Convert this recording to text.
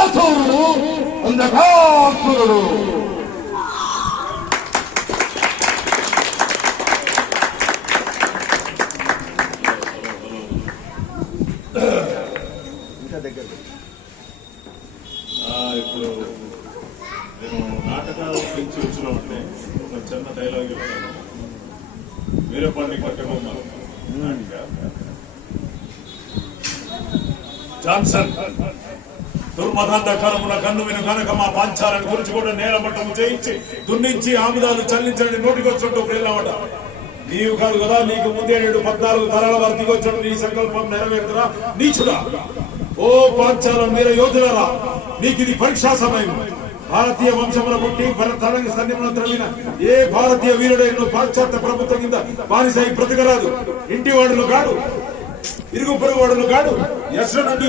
అసురుడు అంధకాసురుడు ఇప్పుడు నేను నాటకాల నుంచి వచ్చినప్పుడే ఒక చిన్న డైలాగ్ చెప్తాను. వీరపాండి కట్టబొమ్మ నాటిక. జాన్సన్ దుర్మదాంధకారమున కన్ను విను కనుక మా పాంచాలను గురించి కూడా నేలమట్టము చేయించి దున్నించి ఆముదాలు చల్లించండి నోటికొచ్చుంటూ వెళ్ళామట. నీవు కాదు కదా, నీకు ముందే 14 తరాల వారు దిగొచ్చాడు, నీ సంకల్పం నెరవేరుతురా నీచుడా. ఓ పాంచాలం వీర యోధులరా, నీకు ఇది పరీక్షా సమయం. భారతీయ వంశముల పుట్టి భరతరంగ సన్నిమున త్రవిన ఏ భారతీయ వీరుడైన పాశ్చాత్య ప్రభుత్వం కింద బానిసై బ్రతకరాదు. ఇంటి వాడులు కాడు, ఇరుగు పొరుగు వాడులు కాడు, ఎస్ర నుండి